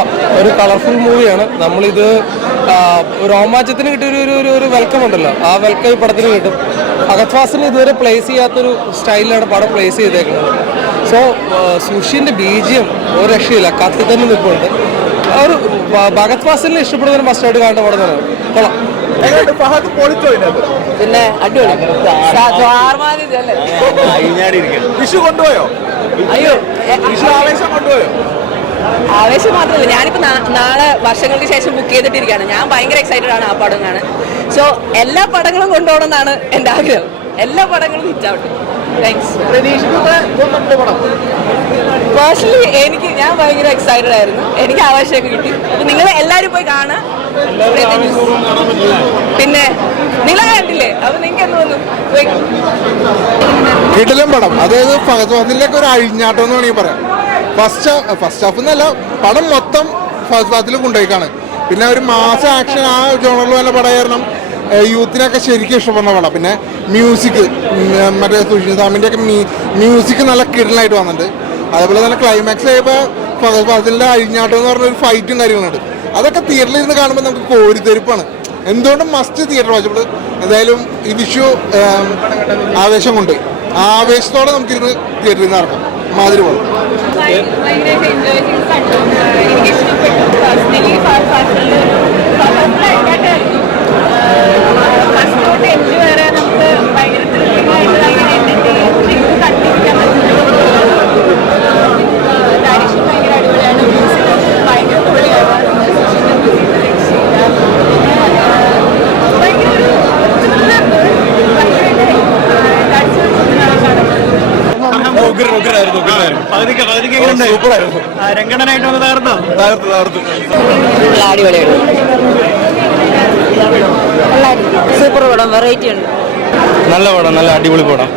കൊള്ളാം. ഒരു കളർഫുൾ മൂവിയാണ്. നമ്മളിത് രോമാഞ്ചത്തിന് കിട്ടിയ ഒരു വെൽക്കം ഉണ്ടല്ലോ, ആ വെൽക്കം ഈ പടത്തിന് കിട്ടും. ഫഹദ് ഫാസിൽ ഇതുവരെ പ്ലേസ് ചെയ്യാത്തൊരു സ്റ്റൈലിലാണ് പടം പ്ലേസ് ചെയ്തേക്കുന്നത്. സോ സുഷിൻ്റെ ബീജിയം ഒരു രക്ഷയില്ല, കത്തി തന്നെ നിൽപ്പുണ്ട്. ഒരു ഫഹദ് ഫാസിലിനെ ഇഷ്ടപ്പെടുന്നതിന് മസ്റ്റായിട്ട് കാണേണ്ട പടം തന്നെ. കൊള്ളാം. പിന്നെ അടിപൊളി വിഷു കൊണ്ടുപോയോ? അയ്യോ വിഷു ആവേശം കൊണ്ടുപോയോ? ആവേശം മാത്രമല്ല, ഞാനിപ്പോൾ നാളെ വർഷങ്ങൾക്ക് ശേഷം ബുക്ക് ചെയ്തിട്ടിരിക്കുകയാണ്. ഞാൻ ഭയങ്കര എക്സൈറ്റഡ് ആണ് ആ പടം കാണാൻ. സോ എല്ലാ പടങ്ങളും കൊണ്ടുപോകണമെന്നാണ് എൻ്റെ ആഗ്രഹം. എല്ലാ പടങ്ങളും ഹിറ്റാവട്ടെ. താങ്ക്സ്. പേഴ്സണലി ഞാൻ ഭയങ്കര എക്സൈറ്റഡ് ആയിരുന്നു. എനിക്ക് ആവേശമൊക്കെ കിട്ടി. അപ്പോൾ നിങ്ങൾ എല്ലാവരും പോയി കാണാം. പിന്നെ നിങ്ങൾ കണ്ടില്ലേ, അപ്പോൾ നിങ്ങൾക്ക് എന്ത് തോന്നും? കിടിലൻ പടം. അതായത് ഫഹദ് ഫാസിലിലേക്ക് ഒരു അഴിഞ്ഞാട്ടം എന്ന് വേണമെങ്കിൽ പറയാം. ഫസ്റ്റ് ഹാഫ് എന്നല്ല, പടം മൊത്തം ഫഹദ് ഫാസിൽ കൊണ്ടുപോയിക്കാണ്. പിന്നെ ഒരു മാസ ആക്ഷൻ ആ ജോണറിൽ വല്ല പടം കാരണം യൂത്തിനൊക്കെ ശരിക്കും ഇഷ്ടപ്പെടുന്ന പടം. പിന്നെ മ്യൂസിക്, മറ്റേ സുഷിൻ സാമിൻ്റെ ഒക്കെ മ്യൂസിക് നല്ല കിടലായിട്ട് വന്നിട്ടുണ്ട്. അതേപോലെ തന്നെ ക്ലൈമാക്സ് ആയപ്പോൾ ഫഹദ് ഫാസിലിൻ്റെ അഴിഞ്ഞാട്ടം എന്ന് പറഞ്ഞൊരു ഫൈറ്റും കാര്യങ്ങളുണ്ട്. അതൊക്കെ തിയേറ്ററിൽ ഇരുന്ന് കാണുമ്പോൾ നമുക്ക് കോരിത്തെരിപ്പാണ്. എന്തുകൊണ്ടും മസ്റ്റ് തിയേറ്റർ വാച്ചബിൾ. എന്തായാലും ഈ വിഷു ആവേശം കൊണ്ട് ആവേശത്തോടെ നമുക്കിരുന്ന് തിയേറ്ററിൽ നിന്ന് ഇറങ്ങാം. മാതിരി പോലെ രംഗണനായിട്ട് വന്ന് തകർത്തു. സൂപ്പർ പടം, വെറൈറ്റി ഉണ്ട്. നല്ല പടം, നല്ല അടിപൊളി പടം.